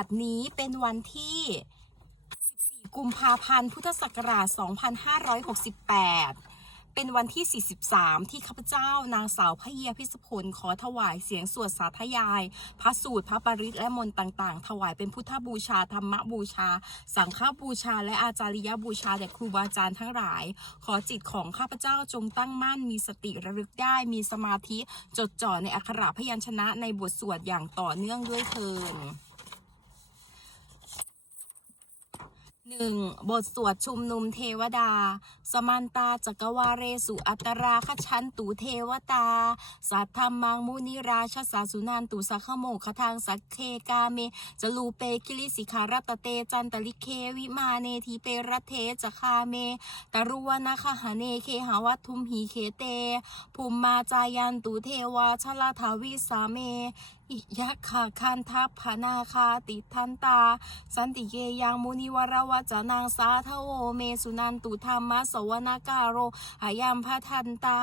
ัดนี้เป็นวันที่ 14 กุมภาพันธ์ พุทธศักราช 2568 เป็นวันที่ 43 ที่ข้าพเจ้านางสาวพระเยียพิสพลขอถวายเสียงสวดสาธยาย พระสูตรพระปริตและมนต์ต่างๆ ถวายเป็นพุทธบูชา ธรรมบูชา สังฆบูชา และอาจาริยบูชาแด่ครูบาอาจารย์ทั้งหลาย ขอจิตของข้าพเจ้าจงตั้งมั่นมีสติระลึกได้มีสมาธิจดจ่อในอักขระพยัญชนะในบทสวดอย่างต่อเนื่องด้วยเทิน หนึ่งบทสวดชุมนุมเทวดา สมันตาจักรวาเรสุอัตราคชันตุเทวตา สัทธรรมังมุนิราชสาสุนันตุสักขโมคทางสักเคกาเมจลูเปกิลิสิคารตเตจันตลิเควิมาเนทีเปรเทจคาเมตรุวนาคหาเนเคหาวัตทุมหีเคเตภูมิมาจายันตุเทวาชลาทาวิสาเม อิยักขาคันทัพพนาคาติทันตา สันติเกยังมุนิวรวัจนางสาทโวเมสุนันตุธรรมสวนาการโรอายัมพทันตา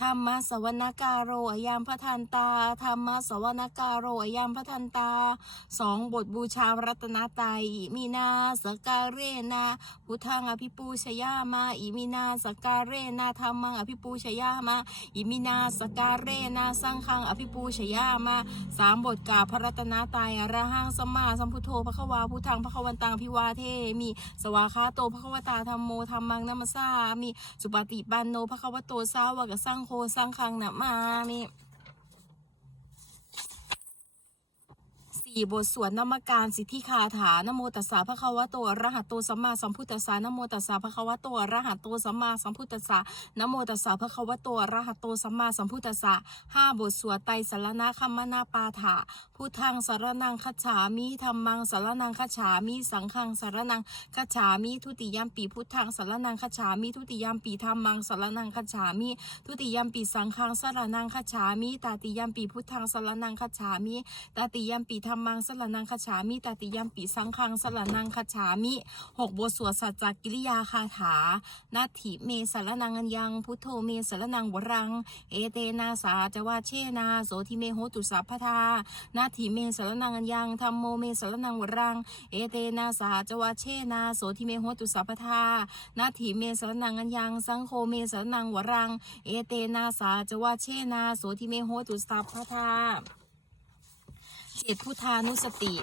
ธรรมสวนาการโรอายัมพทันตาธรรมสวนาการโรอายัมพทันตาสองบทบูชารัตนตรัยอิมินาสการเรนาพุทธังอภิปูชยามาอิมินาสการเรนาธรรมังอภิปูชยามาอิมินาสการเรนาสังฆังอภิปูชยามาสามบทกาพระรัตนตายอระหังสัมมาสัมพุทโธพระควาพุทธังพระควันตังพิวาเทมีสวาคาโตพระควตาธรรมโมธรรมังนัมสสามีสุปฏิปันโนพระควโตสาวกสังโฆสังคังนะมามี สี่บทสวดนมการสิทธิคาถานโมตัสสะพระคะวะโตอระหะโตสัมมาสัมพุทธัสสะนโมตัสสะพระคะวะโตอระหะโตสัมมาสัมพุทธัสสะนโมตัสสะพระคะวะโตอระหะโตสัมมาสัมพุทธัสสะห้าบทสวดไตรสรณคัมมนาปาฐะพุทธังสารนังคัจฉามิธรรมังสารนังคัจฉามิสังฆังสารนังคัจฉามิทุติยมปีพุทธังสารนังคัจฉามิทุติยมปีธรรมังสารนังคัจฉามิทุติยมปีสังฆังสารนังคัจฉามิตาติยมปีพุทธังสารนังคัจฉามิตาติยมปีธรรมงสรนังคฉามิตติยมปีสังฆังสรนังคฉามิหกบทสวดสัจจกิริยาคาถานาถิเมสรนังอัญญัง พุทโธเมสรนังวรัง เอเตนาสาจวาเชนาโสทิเมโหตุสัพพทานาถิเมสรนังอัญญังธรรมโมเมสรนังวรัง เอเตนาสาจวาเชนาโสทิเมโหตุสัพพทานาถิเมสรนังอัญญัง สังโฆเมสรนังวรัง เอเตนาสาจวาเชนาโสทิเมโหตุสัพพทา จ็ดพุทธานุสติ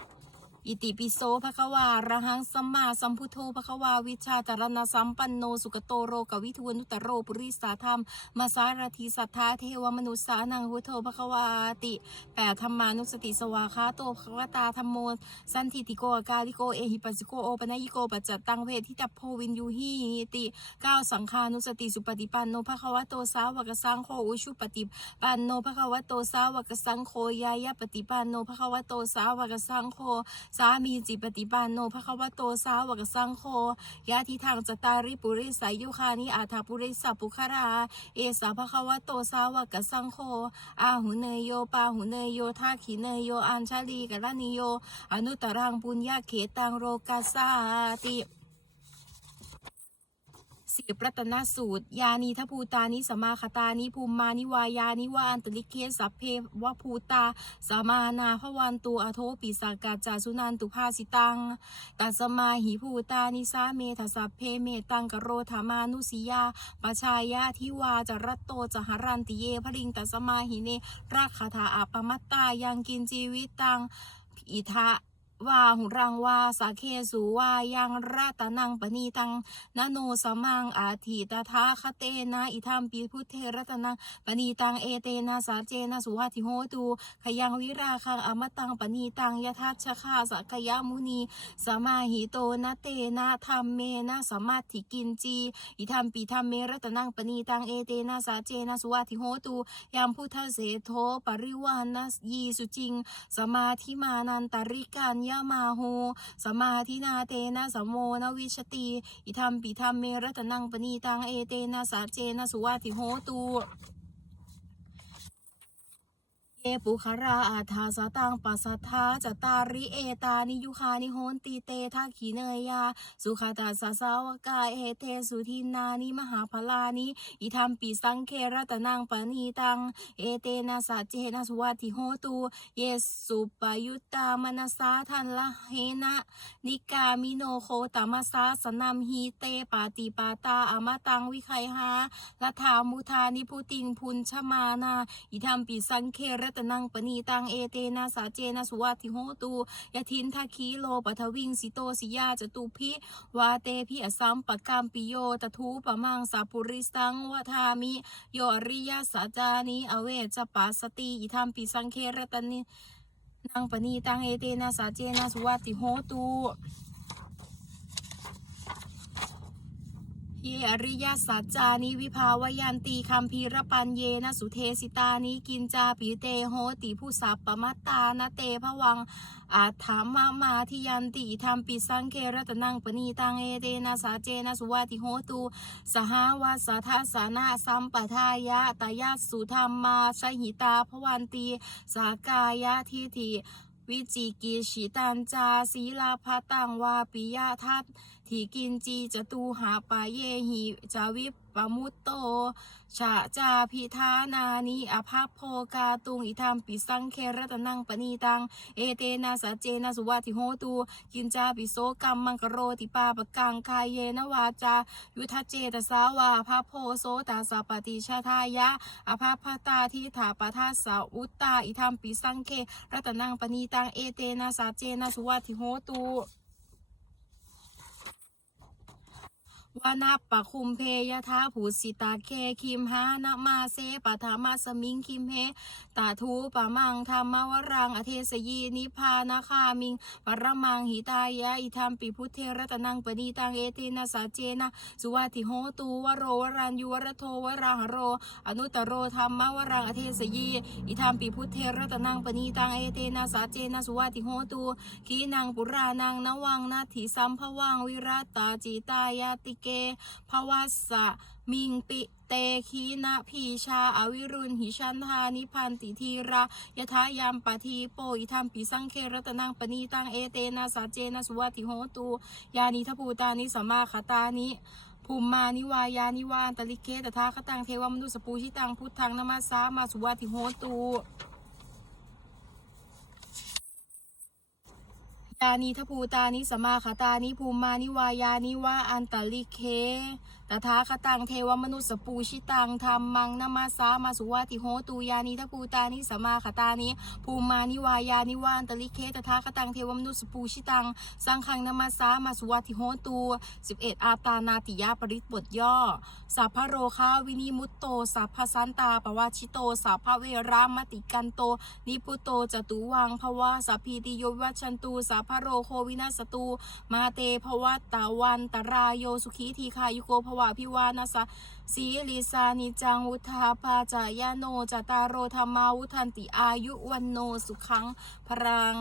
อิติปิโสภควาระหังสัมมาสัมพุทโธภควาวิชาจารณสัมปันโนสุกโตโรกวิทูนุตโรปุริสาธรรมมาสารทีสัทธาเทวมนุษสานังพุทโธภควาติแปดธรรมานุสติสวาคาโตภควตาธรรมโมสันทิติโกกาลิโกเอหิปัสสโกโอปนัยิโกปัจจตังเพทิตัพโพวินยูหีติเก้าสังฆานุสติสุปฏิปันโนภควโตสาวกสังโฆอุชุปฏิปันโนภควโตสาวกสังโฆยายาปฏิปันโนภควโตสาวกสังโฆสามีจิปฏิปันโนภควโตสาวกสังโฆยะทิทางจตาริปุริสายุคานิอาถาปุริสัพปุคารา เอสาภควโตสาวกสังโฆอาหุเนยโยปาหุเนยโยทาขีเนยโยอัญชลีกรณิโย อนุตรังปุญญาเขตังโรกาสาติ สีปรัตนสูตร ยานีทภูตานิสมาคตานิภูมิมานิวายานิวาอันตลิเกสัพเพวภูตาสมานาพวันตูอโทปิสากาจาสุนันตุภาสิตังตัสมาหิภูตานิสาเมทสสพเพเมตังกโรธามานุสิยาปชายาทิวาจรัตโตจหรันติเยพริงตัสมาหิเนราคาถาอัปปมัตตายังกินจีวิตังอิทะ ว่าหุรังว่าสาเคสุว่ายังราตนังปณีตังนโนสมังอาทิตถาคเตนะอิทัมปีพุทเทรัตนังปณีตังเอเตนะสาเจนะสุวัติโหตูขยังวิราคังอมตังปณีตังยทัชคาสักยามุนีสมาหิโตนะเตนะธรรมเมนะสมาธิกินจีอิทัมปีธรรมเมรัตนังปณีตังเอเตนะสาเจนะสุวัติโหตูยามพุทธเสโทปริวานะยีสุจิง สมาธิมานันตริการยามาโหสมาธินาเตนะสมโมนวิชติ อิธรรมปิทัมเมรัตนังปณีตังเอเตนะสาเจนะสุวาติโหตู เยปุคาราอาทาสตังปัสสัทธาจตาริเอตานิยุคานิโหนติเตทักขีเนยยา สุขตาสาสาวกาเอเทสุทินานิมหาพลานิอิทัมปิสังเครตนังปณีตัง เอเตนะสัจเจนะสวัติโหตุเยสุปยุตตามนัสสาทันละเฮนะนิกามิโนโคตามาสาสนัมฮีเตปาติปาตาอามตังวิไคหาละธามุทานิพุติงพุนชมานาอิทัมปิสังเครตนังปณีตังเอเตนะสาเจนะสุวัติโหตุยะทินทาคีโลปทวิงสิโตสิยาจตุพิวาเตพิอสัมปกามปิโยตทูปมังสาปุริสังวทามิโยอริยสัจานิอเวจปาสติอิทัมปิสังเครตนินางปณีตังเอเตนะสาเจนะสุวัติโหตุ เยอริยสัจจานิวิภาวยันตีคัมพีรปัญเยนะสุเทสิตานิกินจาปีเตโหติผู้สัพปมัตตานะเตภวังอาถามามาทิยันติธรรมปิสังเครตนังปณีตังเอเตนะสาเจนะสุวัติโหตุสหาวาสทัสานาสัมปทายะตายาสุธรรมาชหิตาพวันตีสากายะทิฐิวิจิกิชิตันจาศีลาภตังวาปิยะทัต ทิกินจีจะตูหาปาเยหิจาวิปปมุตโตชะจาพิธานานิอภัพโพกาตุงอิธรรมปิสังเครตนังปณีตัง เอเตนะสัจเจนะสุวัติโหตู กินจาปิโสกรรมมังกโรติปาปกังคายเยนวาจา ยุทธเจตสาวาภาโพโสตาสปฏิชาทายะ อภาพตาทิถาปทัสสาอุตตาอิธรรมปิสังเครัตนังปณีตัง เอเตนะสัจเจนะสุวัติโหตู วานาปะคุมเพยทาผูสิตาเคคิมหานามาเซปะธามาสมิงคิมเฮตาทูปะมังธรรมวรัง อเทสยีนิพานาคามิงปรมังหิตายะอิธรรมปิพุทเทระตนังปณีตังเอเตนะสาเจนะสุวัติโหตูวโรวรันยุวรโทวราหโร อนุตตโรธรรมวรังอเทสยีอิธรรมปิพุทเทระตนังปณีตังเอเตนะสาเจนะสุวัติโหตูขีนังปุรานังนวังนาถิสัมภวังวิรัตตาจิตายติเกภวัสสะมิงปิเตคีนะพีชาอวิรุณหิชันธานิพันติทีระยะทายามปะทีโปอิธรรมปิสังเครตนังปณีตังเอเตนะสาเจนะสุวัติโหตูยานิทภูตานิสมมาคตานิภูมิมานิวายานิวานตลิเคตถาคตังเทวมนุสปูชิตังพุทธังนามาสามาสุวัติโหตู ยานิทภูตานิสมมาคตานิภูมิมานิวายานิวาอันตลิเคตถาคตังเทวมนุสปูชิตังธรรมังนามาสามาสุวัติโหตูยานิทภูตานิสมาคตานิภูมานิวายานิวานตลิเคตถาคตังเทวมนุสปูชิตัง สังฆังนามาสามาสุวัติโหตู11อาตานาติยาปริตบทย่อสัพพโรคาวินิมุตโตสัพพสันตาปวาชิโตสัพพเวรามติกันโต นิพุโตจตุวังภวะสัพพีติโยวัชันตูสัพพโรโควินาสตู มาเตภวัตตาวันตรายโยสุขีทีคายุโกภวาพิวานาสะสีลิสานิจังวุธาภาจายโนจตารโรธรรมาวุทันติอายุวันโนสุขังพรัง